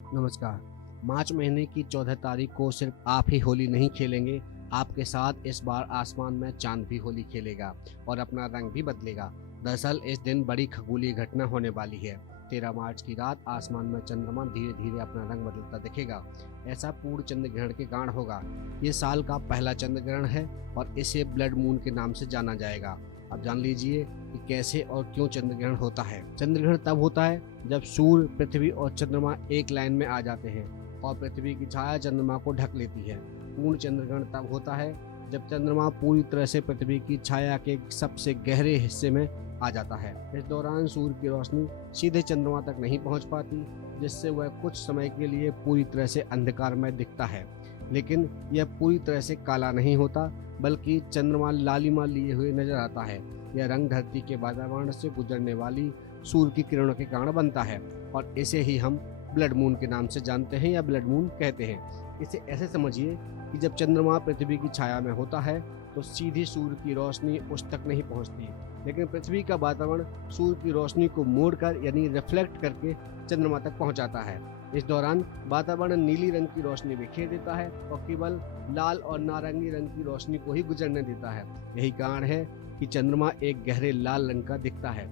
नमस्कार। मार्च महीने की 14 तारीख को सिर्फ आप ही होली नहीं खेलेंगे, आपके साथ इस बार आसमान में चाँद भी होली खेलेगा और अपना रंग भी बदलेगा। दरअसल इस दिन बड़ी खगोलीय घटना होने वाली है। 13 मार्च की रात आसमान में चंद्रमा धीरे-धीरे अपना रंग बदलता दिखेगा। ऐसा पूर्ण चंद्र ग्रहण के कारण होगा। ये साल का पहला चंद्र ग्रहण है और इसे ब्लड मून के नाम से जाना जाएगा। अब जान लीजिए कि कैसे और क्यों चंद्र ग्रहण होता है। चंद्र ग्रहण तब होता है जब सूर्य, पृथ्वी और चंद्रमा एक लाइन में आ जाते हैं और पृथ्वी की छाया चंद्रमा को ढक लेती है। पूर्ण चंद्र ग्रहण तब होता है जब चंद्रमा पूरी तरह से पृथ्वी की छाया के सबसे गहरे हिस्से में आ जाता है। इस दौरान सूर्य की रोशनी सीधे चंद्रमा तक नहीं पहुंच पाती, जिससे वह कुछ समय के लिए पूरी तरह से अंधकारमय दिखता है। लेकिन यह पूरी तरह से काला नहीं होता, बल्कि चंद्रमा लालिमा लिए हुए नजर आता है। यह रंग धरती के वातावरण से गुजरने वाली सूर्य की किरणों के कारण बनता है और इसे ही हम ब्लड मून के नाम से जानते हैं या ब्लड मून कहते हैं। इसे ऐसे समझिए कि जब चंद्रमा पृथ्वी की छाया में होता है तो सीधी सूर्य की रोशनी उस तक नहीं पहुंचती, लेकिन पृथ्वी का वातावरण सूर्य की रोशनी को मोड़कर यानी रिफ्लेक्ट करके चंद्रमा तक पहुंचाता है। इस दौरान वातावरण नीली रंग की रोशनी बिखेर देता है और केवल लाल और नारंगी रंग की रोशनी को ही गुजरने देता है। यही कारण है कि चंद्रमा एक गहरे लाल रंग का दिखता है।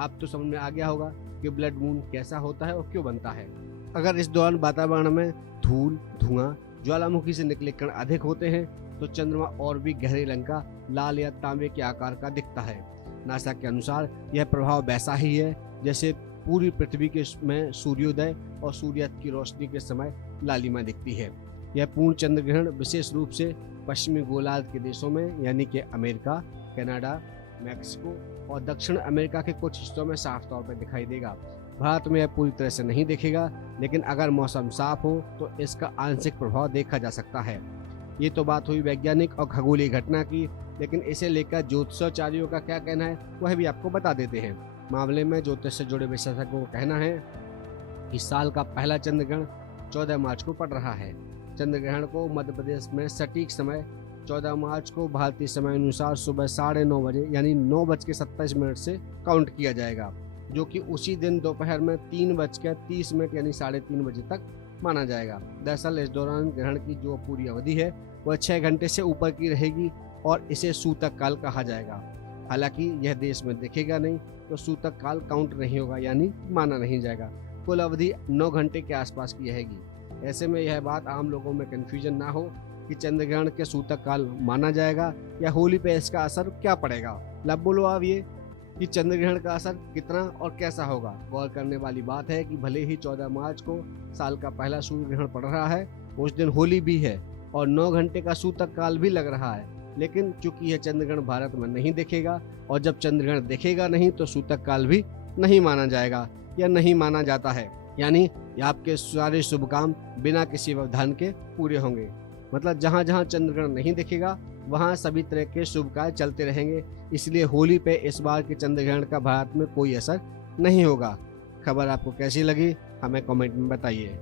अब तो समझ में आ गया होगा कि ब्लड मून कैसा होता है और क्यों बनता है। अगर इस दौरान वातावरण में धूल, धुआं, ज्वालामुखी से निकले कण अधिक होते हैं तो चंद्रमा और भी गहरे रंग का लाल या तांबे के आकार का दिखता है। नासा के अनुसार यह प्रभाव वैसा ही है जैसे पूरी पृथ्वी के में सूर्योदय और सूर्यास्त की रोशनी के समय लालिमा दिखती है। यह पूर्ण चंद्र ग्रहण विशेष रूप से पश्चिमी गोलार्ध के देशों में यानी कि अमेरिका, कनाडा, मैक्सिको और दक्षिण अमेरिका के कुछ हिस्सों में साफ तौर पर दिखाई देगा। भारत में यह पूरी तरह से नहीं दिखेगा, लेकिन अगर मौसम साफ हो तो इसका आंशिक प्रभाव देखा जा सकता है। ये तो बात हुई वैज्ञानिक और खगोलीय घटना की, लेकिन इसे लेकर ज्योतिषाचार्यों का क्या कहना है वह भी आपको बता देते हैं। मामले में ज्योतिष से जुड़े विशेषज्ञों का कहना है कि साल का पहला चंद्र ग्रहण 14 मार्च को पड़ रहा है। चंद्र ग्रहण को मध्य प्रदेश में सटीक समय 14 मार्च को भारतीय समय अनुसार सुबह 9:30 बजे यानी 9:27 से काउंट किया जाएगा, जो कि उसी दिन दोपहर में 3:30 यानी 3:30 बजे तक माना जाएगा। दरअसल इस दौरान ग्रहण की जो पूरी अवधि है वह 6 घंटे से ऊपर की रहेगी और इसे सूतक काल कहा जाएगा। हालांकि यह देश में दिखेगा नहीं तो सूतक काल काउंट नहीं होगा यानी माना नहीं जाएगा। कुल अवधि 9 घंटे के आसपास की रहेगी। ऐसे में यह बात आम लोगों में कन्फ्यूजन ना हो कि चंद्र ग्रहण के सूतक काल माना जाएगा या होली पे इसका असर क्या पड़ेगा। लब बोलो आप ये कि चंद्र ग्रहण का असर कितना और कैसा होगा। गौर करने वाली बात है कि भले ही 14 मार्च को साल का पहला सूर्य ग्रहण पड़ रहा है, उस दिन होली भी है और 9 घंटे का सूतक काल भी लग रहा है, लेकिन चूंकि यह चंद्र ग्रहण भारत में नहीं दिखेगा और जब चंद्र ग्रहण दिखेगा नहीं तो सूतक काल भी नहीं माना जाएगा या नहीं माना जाता है। यानी आपके सारे शुभ काम बिना किसी व्यवधान के पूरे होंगे। मतलब जहाँ जहाँ चंद्र ग्रहण नहीं दिखेगा वहाँ सभी तरह के शुभ कार्य चलते रहेंगे। इसलिए होली पे इस बार के चंद्र ग्रहण का भारत में कोई असर नहीं होगा। खबर आपको कैसी लगी हमें कमेंट में बताइए।